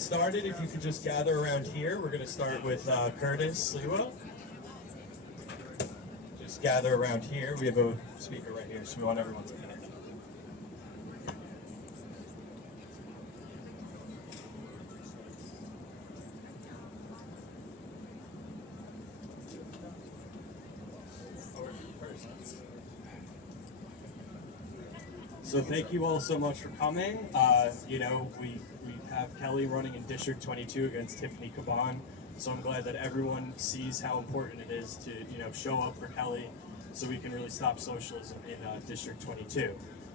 get started, if you could just gather around here, we're going to start with Curtis Sliwa. Just gather around here. We have a speaker right here, so we want everyone to connect. So thank you all so much for coming. We have Kelly running in District 22 against Tiffany Caban. So I'm glad that everyone sees how important it is to, show up for Kelly so we can really stop socialism in District 22.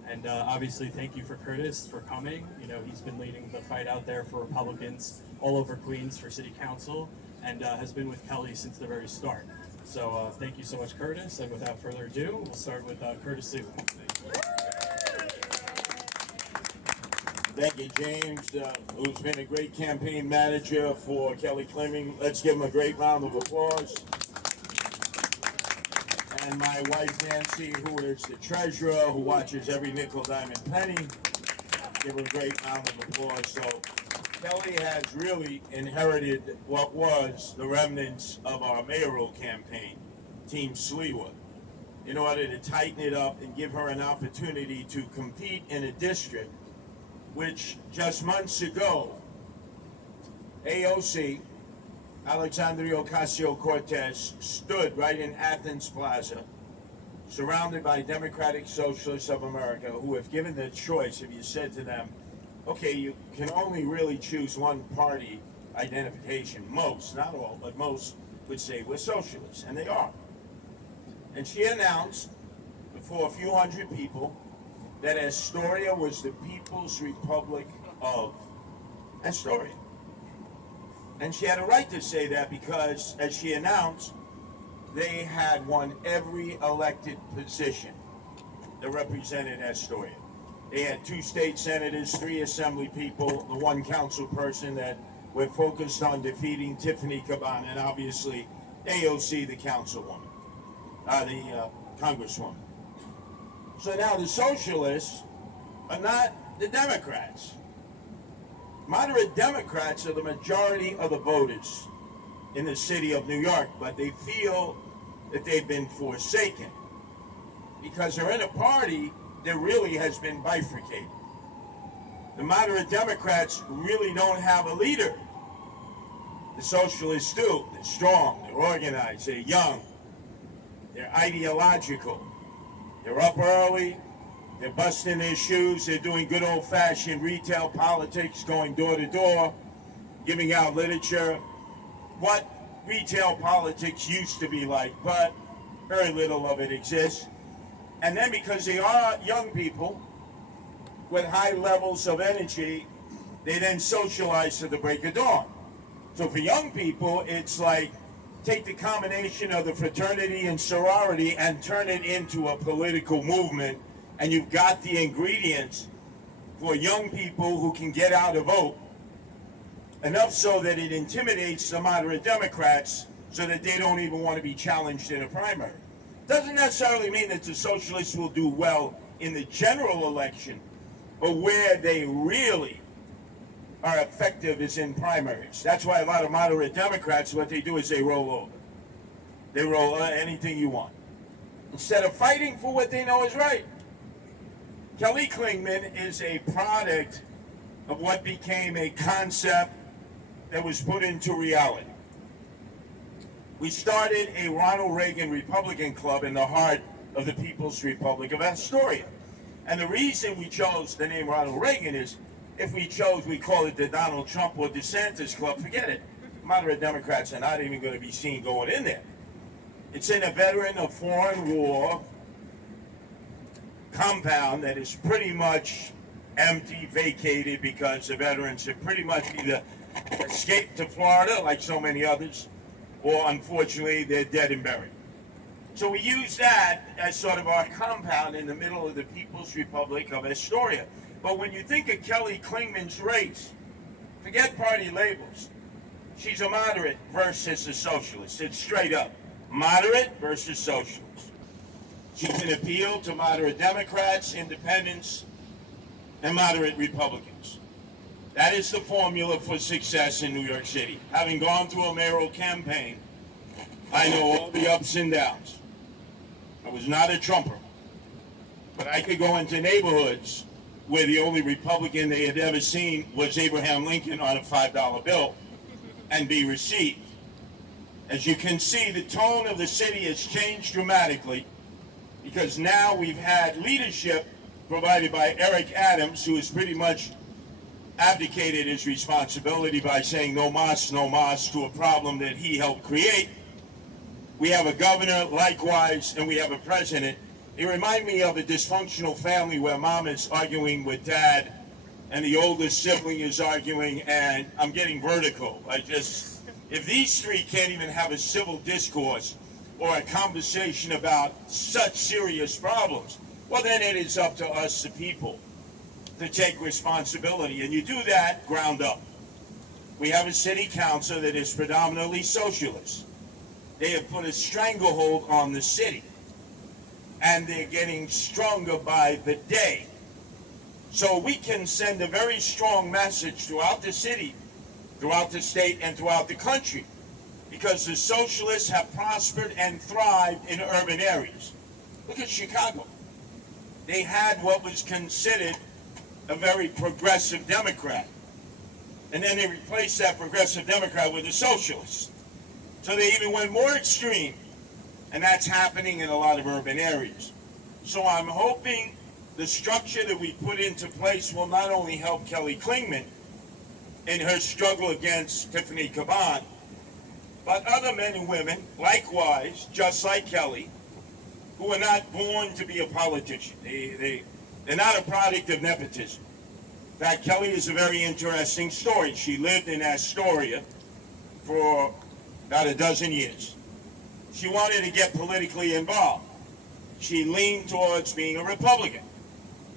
And obviously thank you for Curtis for coming. He's been leading the fight out there for Republicans all over Queens for City Council and has been with Kelly since the very start. So thank you so much, Curtis. And without further ado, we'll start with Curtis Sue. Thank you, James, who's been a great campaign manager for Kelly Klingman. Let's give him a great round of applause. And my wife, Nancy, who is the treasurer, who watches every nickel, dime, and penny. Give her a great round of applause. So Kelly has really inherited what was the remnants of our mayoral campaign, Team Sliwa, in order to tighten it up and give her an opportunity to compete in a district which just months ago, AOC, Alexandria Ocasio-Cortez, stood right in Athens Plaza, surrounded by Democratic Socialists of America, who, if given the choice, if you said to them, okay, you can only really choose one party identification, most, not all, but most would say we're socialists, and they are. And she announced before a few hundred people that Astoria was the People's Republic of Astoria. And she had a right to say that because, as she announced, they had won every elected position that represented Astoria. They had 2 state senators, 3 assembly people, the 1 council person that we're focused on defeating, Tiffany Caban, and obviously AOC, the councilwoman, the congresswoman. So now the socialists are not the Democrats. Moderate Democrats are the majority of the voters in the city of New York, but they feel that they've been forsaken because they're in a party that really has been bifurcated. The moderate Democrats really don't have a leader. The socialists do. They're strong, they're organized, they're young, they're ideological. They're up early, they're busting their shoes, they're doing good old-fashioned retail politics, going door to door, giving out literature. What retail politics used to be like, but very little of it exists. And then because they are young people with high levels of energy, they then socialize to the break of dawn. So for young people, it's like, take the combination of the fraternity and sorority and turn it into a political movement, and you've got the ingredients for young people who can get out a vote, enough so that it intimidates the moderate Democrats so that they don't even want to be challenged in a primary. Doesn't necessarily mean that the socialists will do well in the general election, but where they really are effective is in primaries. That's why a lot of moderate Democrats, what they do is they roll over. They roll anything you want, instead of fighting for what they know is right. Kelly Klingman is a product of what became a concept that was put into reality. We started a Ronald Reagan Republican Club in the heart of the People's Republic of Astoria. And the reason we chose the name Ronald Reagan is, if we chose, we call it the Donald Trump or DeSantis Club, forget it. Moderate Democrats are not even going to be seen going in there. It's in a veteran of foreign war compound that is pretty much empty, vacated, because the veterans have pretty much either escaped to Florida, like so many others, or unfortunately they're dead and buried. So we use that as sort of our compound in the middle of the People's Republic of Astoria. But when you think of Kelly Klingman's race, forget party labels. She's a moderate versus a socialist. It's straight up. Moderate versus socialist. She can appeal to moderate Democrats, independents, and moderate Republicans. That is the formula for success in New York City. Having gone through a mayoral campaign, I know all the ups and downs. I was not a Trumper, but I could go into neighborhoods where the only Republican they had ever seen was Abraham Lincoln on a $5 bill and be received. As you can see, the tone of the city has changed dramatically because now we've had leadership provided by Eric Adams, who has pretty much abdicated his responsibility by saying no mas to a problem that he helped create. We have a governor, likewise, and we have a president. It reminds me of a dysfunctional family where mom is arguing with dad and the oldest sibling is arguing, and I'm getting vertigo. If these three can't even have a civil discourse or a conversation about such serious problems, well, then it is up to us, the people, to take responsibility. And you do that ground up. We have a city council that is predominantly socialist. They have put a stranglehold on the city, and they're getting stronger by the day. So we can send a very strong message throughout the city, throughout the state, and throughout the country, because the socialists have prospered and thrived in urban areas. Look at Chicago. They had what was considered a very progressive Democrat, and then they replaced that progressive Democrat with a socialist. So they even went more extreme, and that's happening in a lot of urban areas. So I'm hoping the structure that we put into place will not only help Kelly Klingman in her struggle against Tiffany Caban, but other men and women, likewise, just like Kelly, who are not born to be a politician. They're not a product of nepotism. In fact, Kelly is a very interesting story. She lived in Astoria for about a dozen years. She wanted to get politically involved. She leaned towards being a Republican.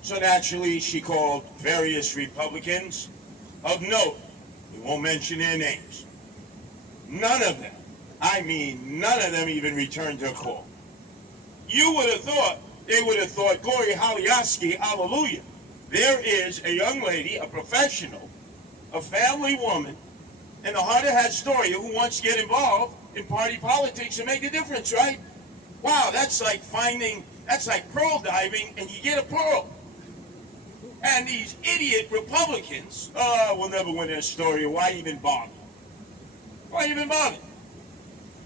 So naturally, she called various Republicans of note. We won't mention their names. None of them, I mean none of them, even returned her call. You would have thought, they would have thought, glory, hallelujah, hallelujah. There is a young lady, a professional, a family woman, in the heart of Astoria who wants to get involved in party politics and make a difference, right? Wow, that's like pearl diving and you get a pearl. And these idiot Republicans, will never win Astoria. Why even bother? Why even bother?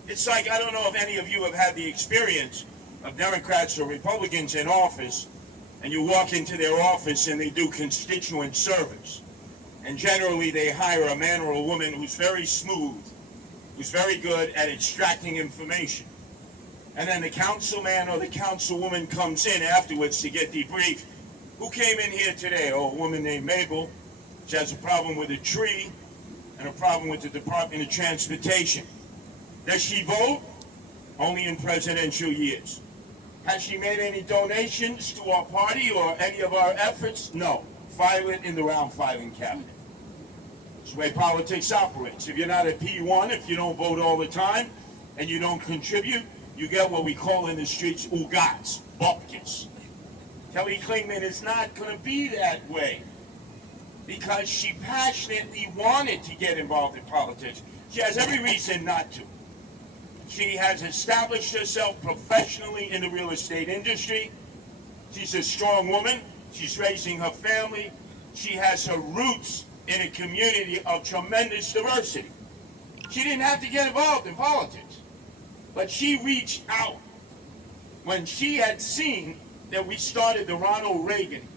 It's like, I don't know if any of you have had the experience of Democrats or Republicans in office, and you walk into their office and they do constituent service. And generally they hire a man or a woman who's very smooth, who's very good at extracting information. And then the councilman or the councilwoman comes in afterwards to get debriefed. Who came in here today? Oh, a woman named Mabel. She has a problem with a tree and a problem with the Department of Transportation. Does she vote? Only in presidential years. Has she made any donations to our party or any of our efforts? No. File it in the round filing cabinet. It's the way politics operates. If you're not a P1, if you don't vote all the time, and you don't contribute, you get what we call in the streets ugats, bupkis. Kelly Klingman is not going to be that way because she passionately wanted to get involved in politics. She has every reason not to. She has established herself professionally in the real estate industry. She's a strong woman. She's raising her family. She has her roots in a community of tremendous diversity. She didn't have to get involved in politics, but she reached out when she had seen that we started the Ronald Reagan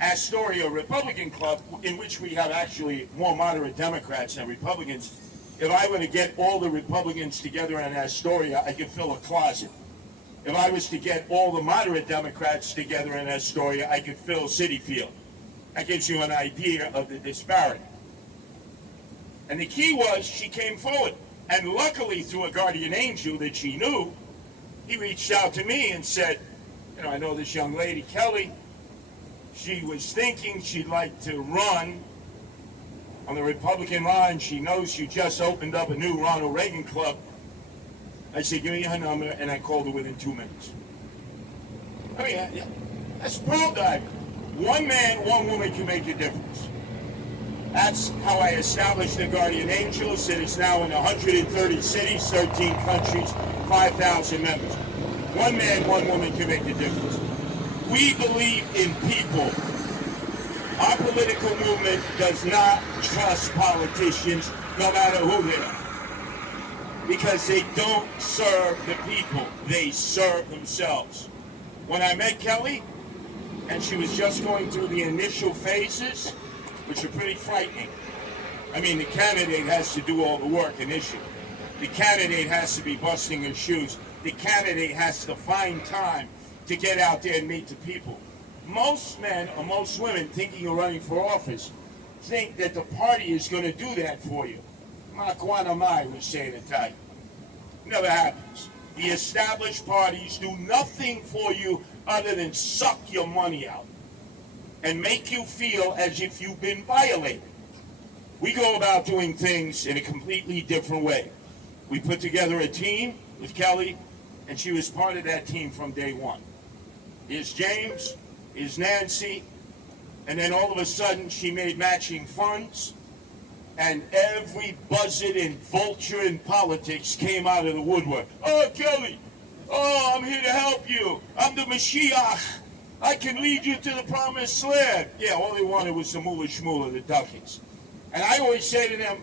Astoria Republican Club, in which we have actually more moderate Democrats than Republicans. If I were to get all the Republicans together in Astoria, I could fill a closet. If I was to get all the moderate Democrats together in Astoria, I could fill City Field. That gives you an idea of the disparity. And the key was she came forward. And luckily, through a guardian angel that she knew, he reached out to me and said, you know, I know this young lady, Kelly. She was thinking she'd like to run on the Republican line. She knows you just opened up a new Ronald Reagan Club. I said, give me her number, and I called her within 2 minutes. I mean, that's pearl diving. One man, one woman can make a difference. That's how I established the Guardian Angels. It is now in 130 cities, 13 countries, 5,000 members. One man, one woman can make a difference. We believe in people. Our political movement does not trust politicians, no matter who they are, because they don't serve the people. They serve themselves. When I met Kelly, and she was just going through the initial phases, which are pretty frightening. I mean, the candidate has to do all the work initially. The candidate has to be busting her shoes. The candidate has to find time to get out there and meet the people. Most men or most women thinking of running for office think that the party is going to do that for you. Maquana mai, we say in Italian. Never happens. The established parties do nothing for you other than suck your money out and make you feel as if you've been violated. We go about doing things in a completely different way. We put together a team with Kelly, and she was part of that team from day one. Here's James, here's Nancy, and then all of a sudden she made matching funds, and every buzzard and vulture in politics came out of the woodwork. Oh, Kelly, oh, I'm here to help you. I'm the Mashiach. I can lead you to the promised land. Yeah, all they wanted was the moolah shmoolah, the duckies. And I always say to them,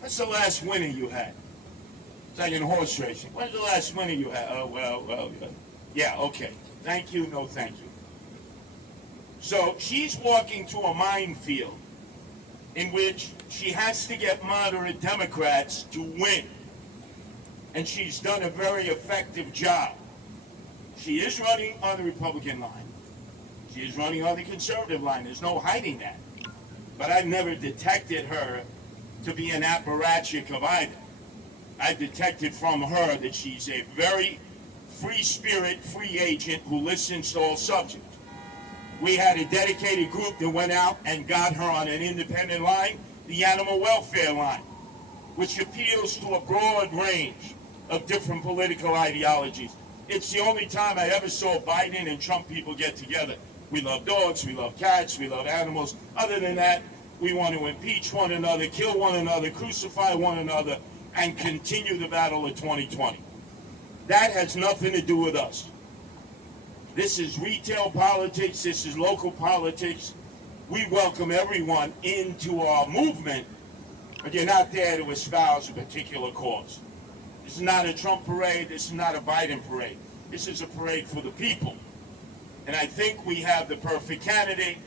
what's the last winner you had? It's like in horse racing. When's the last winner you had? Oh, well, yeah, okay. Thank you, no thank you. So she's walking through a minefield in which she has to get moderate Democrats to win. And she's done a very effective job. She is running on the Republican line. She is running on the conservative line. There's no hiding that. But I've never detected her to be an apparatchik of either. I've detected from her that she's a very free spirit, free agent who listens to all subjects. We had a dedicated group that went out and got her on an independent line, the animal welfare line, which appeals to a broad range of different political ideologies. It's the only time I ever saw Biden and Trump people get together. We love dogs, we love cats, we love animals. Other than that, we want to impeach one another, kill one another, crucify one another, and continue the battle of 2020. That has nothing to do with us. This is retail politics, this is local politics. We welcome everyone into our movement, but you're not there to espouse a particular cause. This is not a Trump parade, this is not a Biden parade. This is a parade for the people. And I think we have the perfect candidate,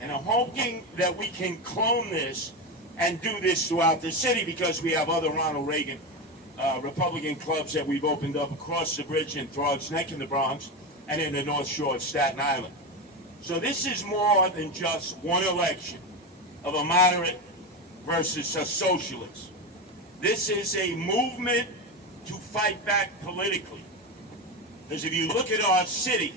and I'm hoping that we can clone this and do this throughout the city, because we have other Ronald Reagan Republican clubs that we've opened up across the bridge in Throgs Neck in the Bronx and in the North Shore of Staten Island. So this is more than just one election of a moderate versus a socialist. This is a movement to fight back politically. Because if you look at our city,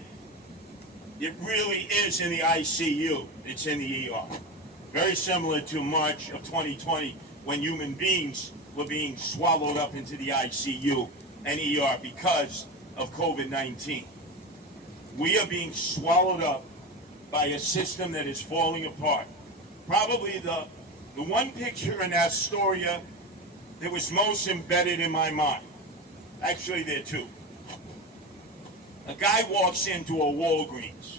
it really is in the ICU. It's in the ER. Very similar to March of 2020, when human beings were being swallowed up into the ICU and ER because of COVID-19. We are being swallowed up by a system that is falling apart. Probably the one picture in Astoria that was most embedded in my mind. Actually, there are two. A guy walks into a Walgreens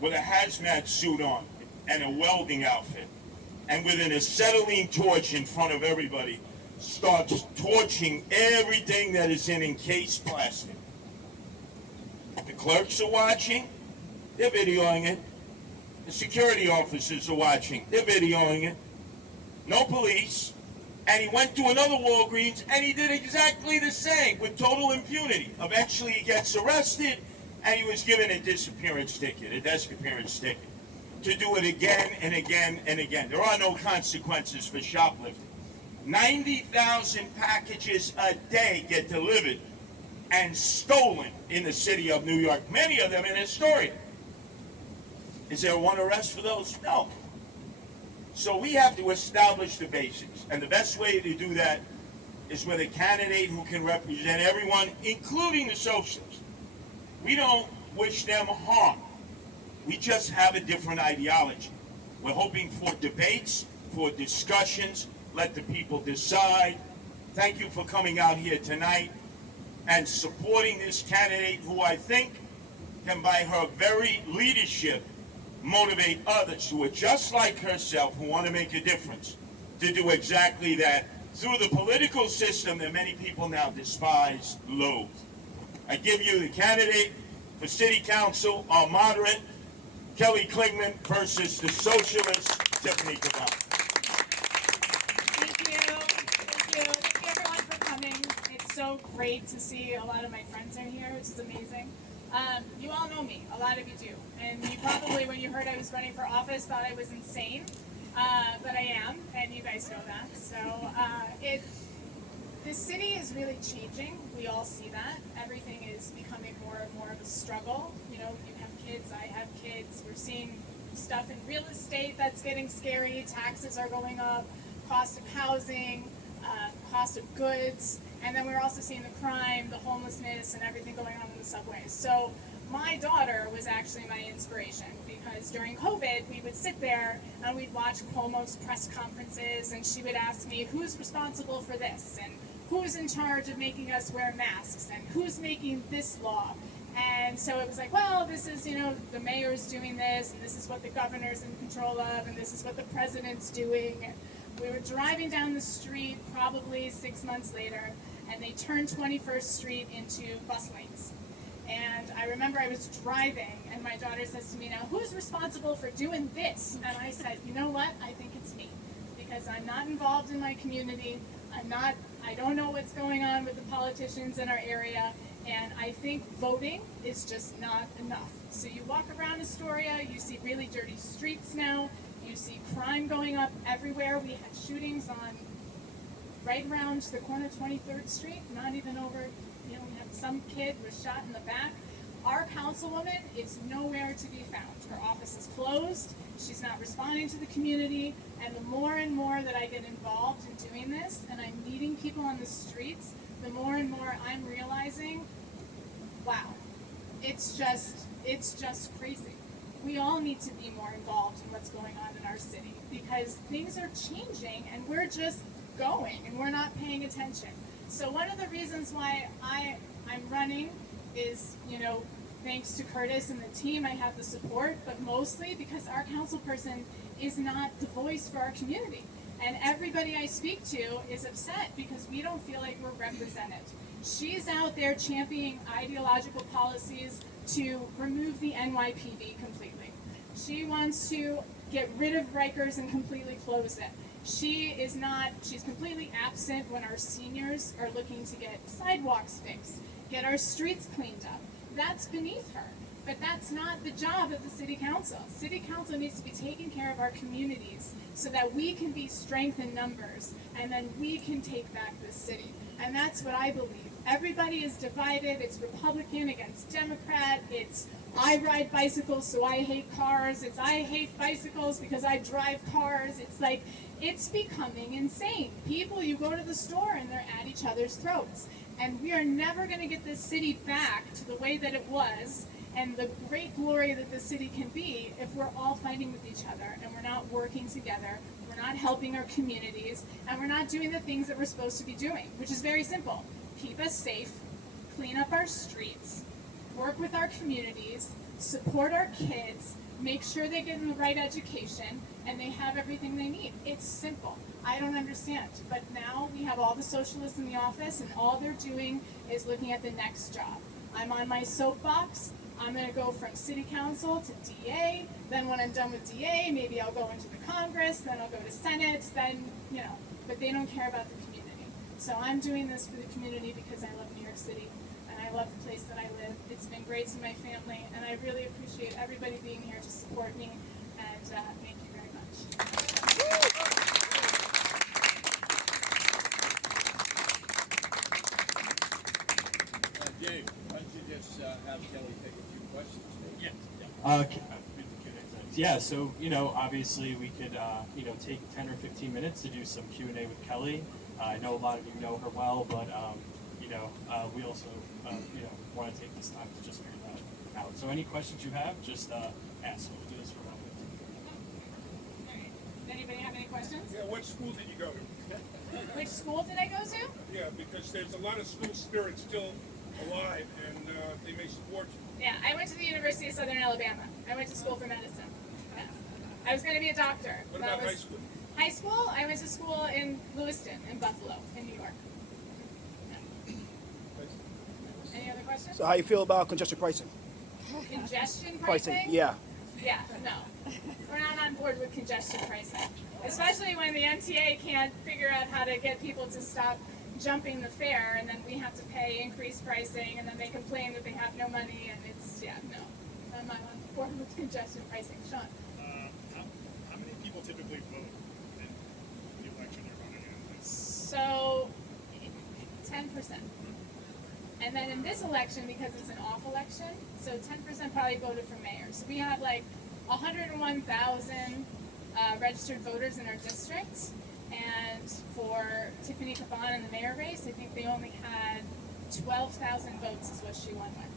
with a hazmat suit on and a welding outfit, and with an acetylene torch in front of everybody, starts torching everything that is in encased plastic. The clerks are watching, they're videoing it. The security officers are watching, they're videoing it. No police. And he went to another Walgreens and he did exactly the same with total impunity. Eventually he gets arrested and he was given a disappearance ticket, a desk appearance ticket, to do it again and again and again. There are no consequences for shoplifting. 90,000 packages a day get delivered and stolen in the city of New York, many of them in Astoria. Is there one arrest for those? No. So we have to establish the basics, and the best way to do that is with a candidate who can represent everyone, including the socialists. We don't wish them harm. We just have a different ideology. We're hoping for debates, for discussions. Let the people decide. Thank you for coming out here tonight and supporting this candidate who I think can, by her very leadership, motivate others who are just like herself, who want to make a difference, to do exactly that through the political system that many people now despise, loathe. I give you the candidate for City Council, our moderate, Kelly Klingman, versus the socialist, Tiffany Caban. Thank you. Thank you. Thank you everyone for coming. It's so great to see a lot of my friends are here, which is amazing. You all know me. A lot of you do. And you probably, when you heard I was running for office, thought I was insane. But I am, and you guys know that. So the city is really changing. We all see that. Everything is becoming more and more of a struggle. You know, you have kids, I have kids. We're seeing stuff in real estate that's getting scary. Taxes are going up, cost of housing, cost of goods, and then we're also seeing the crime, the homelessness, and everything going on in the subways. So my daughter was actually my inspiration, because during COVID, we would sit there and we'd watch Cuomo's press conferences, and she would ask me, who's responsible for this? And who's in charge of making us wear masks? And who's making this law? And so it was like, well, this is, you know, the mayor's doing this, and this is what the governor's in control of, and this is what the president's doing. And we were driving down the street probably 6 months later, and they turned 21st Street into bus lanes. And I remember I was driving, and my daughter says to me, now, who's responsible for doing this? And I said, you know what? I think it's me, because I'm not involved in my community. I don't know what's going on with the politicians in our area, and I think voting is just not enough. So you walk around Astoria, you see really dirty streets now, you see crime going up everywhere. We had shootings on right around the corner of 23rd Street, not even over, you know, we had some kid was shot in the back. Our councilwoman is nowhere to be found. Her office is closed, she's not responding to the community, and the more and more that I get involved in doing this, and I'm meeting people on the streets, the more and more I'm realizing, wow, it's just crazy. We all need to be more involved in what's going on in our city, because things are changing and we're just going and we're not paying attention. So one of the reasons why I'm running is, you know, thanks to Curtis and the team, I have the support, but mostly because our councilperson is not the voice for our community. And everybody I speak to is upset because we don't feel like we're represented. She's out there championing ideological policies to remove the NYPD completely. She wants to get rid of Rikers and completely close it. She's completely absent when our seniors are looking to get sidewalks fixed, get our streets cleaned up. That's beneath her. But that's not the job of the City Council. City Council needs to be taking care of our communities so that we can be strength in numbers, and then we can take back this city. And that's what I believe. Everybody is divided. It's Republican against Democrat. It's I ride bicycles, so I hate cars. It's I hate bicycles because I drive cars. It's like, it's becoming insane. People, you go to the store and they're at each other's throats. And we are never going to get this city back to the way that it was and the great glory that the city can be if we're all fighting with each other and we're not working together, we're not helping our communities, and we're not doing the things that we're supposed to be doing, which is very simple. Keep us safe, clean up our streets, work with our communities, support our kids, make sure they get in the right education, and they have everything they need. It's simple. I don't understand. But now we have all the socialists in the office, and all they're doing is looking at the next job. I'm on my soapbox. I'm going to go from city council to DA. Then when I'm done with DA, maybe I'll go into the Congress. Then I'll go to Senate. Then, you know, but they don't care about the community. So I'm doing this for the community because I love New York City, and I love the place that I live. It's been great to my family, and I really appreciate everybody being here to support me, and thank you very much. Dave, why don't you just have Kelly take a few questions? Yeah, so, you know, obviously we could, you know, take 10 or 15 minutes to do some Q&A with Kelly. I know a lot of you know her well, but, you know, we also, you know, want to take this time to just figure that out. So any questions you have, just ask. We'll do this for about 15 minutes. Anybody have any questions? Yeah, what school did you go to? Which school did I go to? Yeah, because there's a lot of school spirit still alive, and they may support you. Yeah, I went to the University of Southern Alabama. I went to school for medicine. Yeah. I was going to be a doctor. What That about was- high school? High school, I went to school in Lewiston, in Buffalo, in New York. Yeah. Any other questions? So how you feel about congestion pricing? Congestion Pricing, pricing? yeah. Yeah, no. We're not on board with congestion pricing. Especially when the MTA can't figure out how to get people to stop jumping the fare, and then we have to pay increased pricing, and then they complain that they have no money, and it's, yeah, no. I'm not on board with congestion pricing. Sean? How many people typically vote in the election you're running in? So, 10%. And then in this election, because it's an off election, so 10% probably voted for mayor. So we have like 101,000 registered voters in our district. And for Tiffany Caban in the mayor race, I think they only had 12,000 votes is what she won with.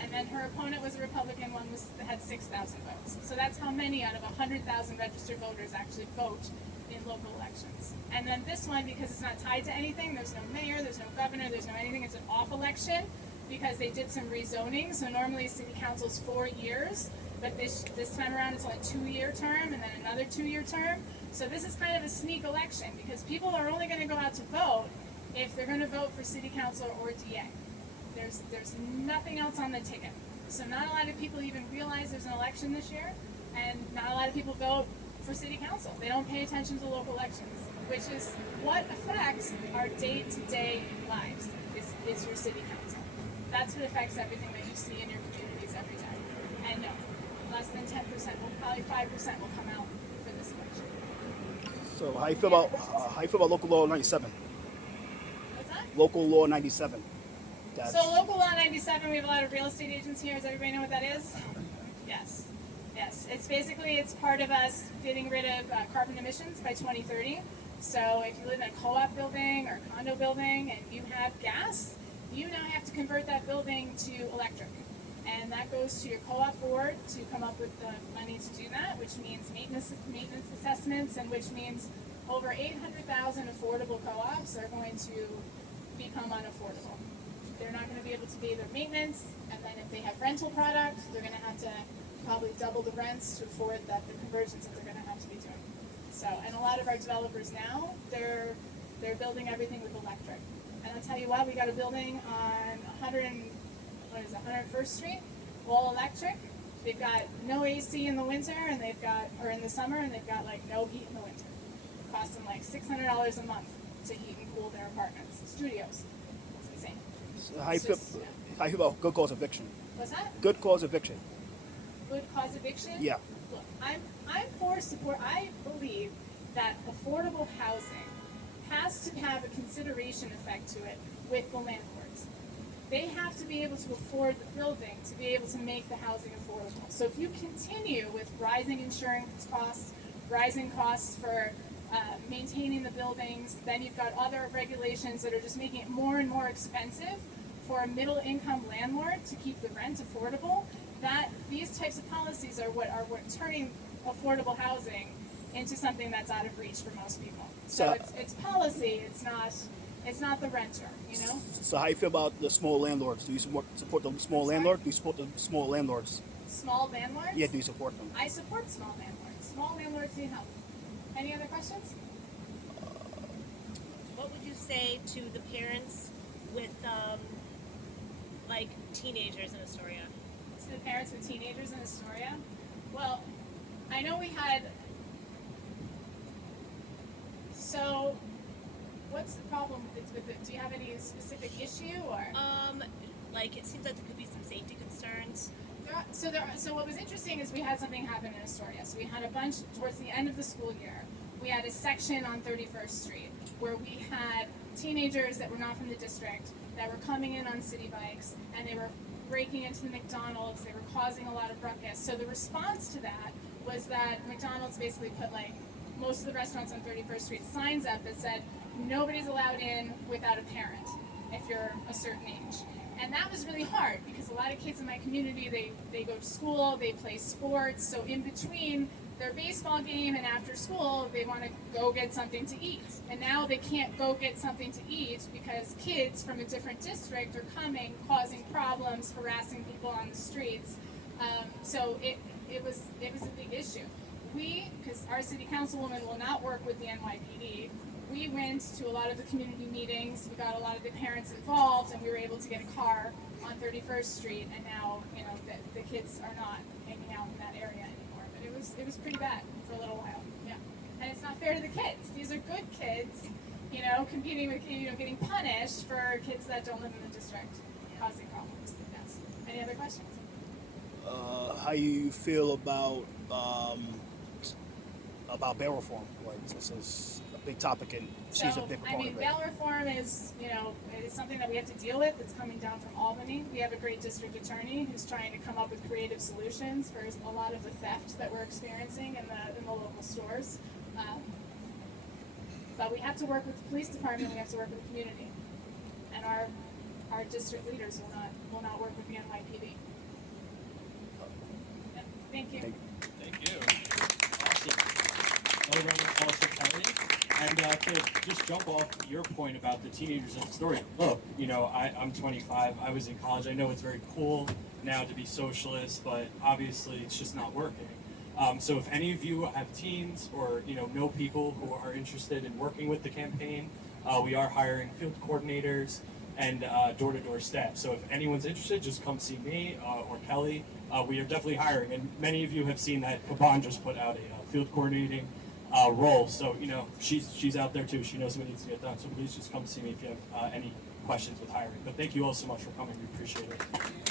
And then her opponent was a Republican, one had 6,000 votes. So that's how many out of 100,000 registered voters actually vote in local elections. And then this one, because it's not tied to anything, there's no mayor, there's no governor, there's no anything, it's an off election because they did some rezoning. So normally city council's 4 years, but this time around it's only a 2-year term and then another 2-year term. So this is kind of a sneak election because people are only going to go out to vote if they're going to vote for city council or DA. There's nothing else on the ticket. So not a lot of people even realize there's an election this year, and not a lot of people vote for city council. They don't pay attention to local elections, which is what affects our day-to-day lives, is your city council. That's what affects everything that you see in your communities every day. And no, less than 10%, probably 5% will come out for this election. So how you feel about local law 97? What's that? Local law 97. That's, So local law 97, we have a lot of real estate agents here. Does everybody know what that is? Yes. Yes. It's part of us getting rid of carbon emissions by 2030. So if you live in a co-op building or condo building and you have gas, you now have to convert that building to electric. And that goes to your co-op board to come up with the money to do that, which means maintenance assessments, and which means over 800,000 affordable co-ops are going to become unaffordable. They're not going to be able to pay their maintenance, and then if they have rental product, they're going to have to probably double the rents to afford the conversions that they're going to have to be doing. So, and a lot of our developers now, they're building everything with electric. And I'll tell you what, we got a building on 101st Street, all electric. They've got no AC in the winter, and or in the summer, and they've got like no heat in the winter. It costs them like $600 a month to heat and cool their apartments, studios. It's insane. so how you feel about good cause eviction? What's that? Good cause eviction. Good cause eviction? Yeah. Look, I'm for support. I believe that affordable housing has to have a consideration effect to it with the landlords. They have to be able to afford the building to be able to make the housing affordable. So if you continue with rising insurance costs, rising costs for maintaining the buildings, then you've got other regulations that are just making it more and more expensive for a middle income landlord to keep the rent affordable. That these types of policies are what turning affordable housing into something that's out of reach for most people. So it's policy, it's not the renter, you know? So how you feel about the small landlords? Do you support the small landlord? Do you support the small landlords? Small landlords? Yeah, do you support them? I support small landlords. Small landlords need help. Any other questions? What would you say to the parents with, like, teenagers in Astoria? To the parents with teenagers in Astoria? Well, I know we had... So, what's the problem with it? Do you have any specific issue, or...? Like, it seems like there could be some safety concerns. So what was interesting is we had something happen in Astoria. So we had a bunch, towards the end of the school year, we had a section on 31st Street where we had teenagers that were not from the district that were coming in on city bikes, and they were breaking into the McDonald's, they were causing a lot of ruckus. So the response to that was that McDonald's basically put, like, most of the restaurants on 31st Street signs up that said, nobody's allowed in without a parent if you're a certain age. And that was really hard because a lot of kids in my community, they go to school, they play sports, so in between their baseball game, and after school they want to go get something to eat. And now they can't go get something to eat because kids from a different district are coming, causing problems, harassing people on the streets. So it was a big issue. We, because our city councilwoman will not work with the NYPD, we went to a lot of the community meetings, we got a lot of the parents involved, and we were able to get a car on 31st Street, and now, the kids are not hanging out in that area anymore. But it was pretty bad for a little while, yeah. And it's not fair to the kids. These are good kids, competing with, getting punished for kids that don't live in the district, causing problems, yes. Any other questions? How you feel about bail reform? Like, this is a big topic, and she's a big proponent of it. Bail reform is, it is something that we have to deal with. It's coming down from Albany. We have a great district attorney who's trying to come up with creative solutions for a lot of the theft that we're experiencing in the local stores. But we have to work with the police department. We have to work with the community, and our district leaders will not work with the NYPD. Yeah, thank you. Thank you. Awesome. Another round of applause for Kelly. And to just jump off your point about the teenagers in the story, look, I'm 25. I was in college. I know it's very cool now to be socialist, but obviously it's just not working. So if any of you have teens or know people who are interested in working with the campaign, we are hiring field coordinators and door-to-door staff. So if anyone's interested, just come see me or Kelly. We are definitely hiring, and many of you have seen that Kaban just put out a field coordinating role. So she's out there too. She knows what needs to get done. So please just come see me if you have any questions with hiring. But thank you all so much for coming. We appreciate it.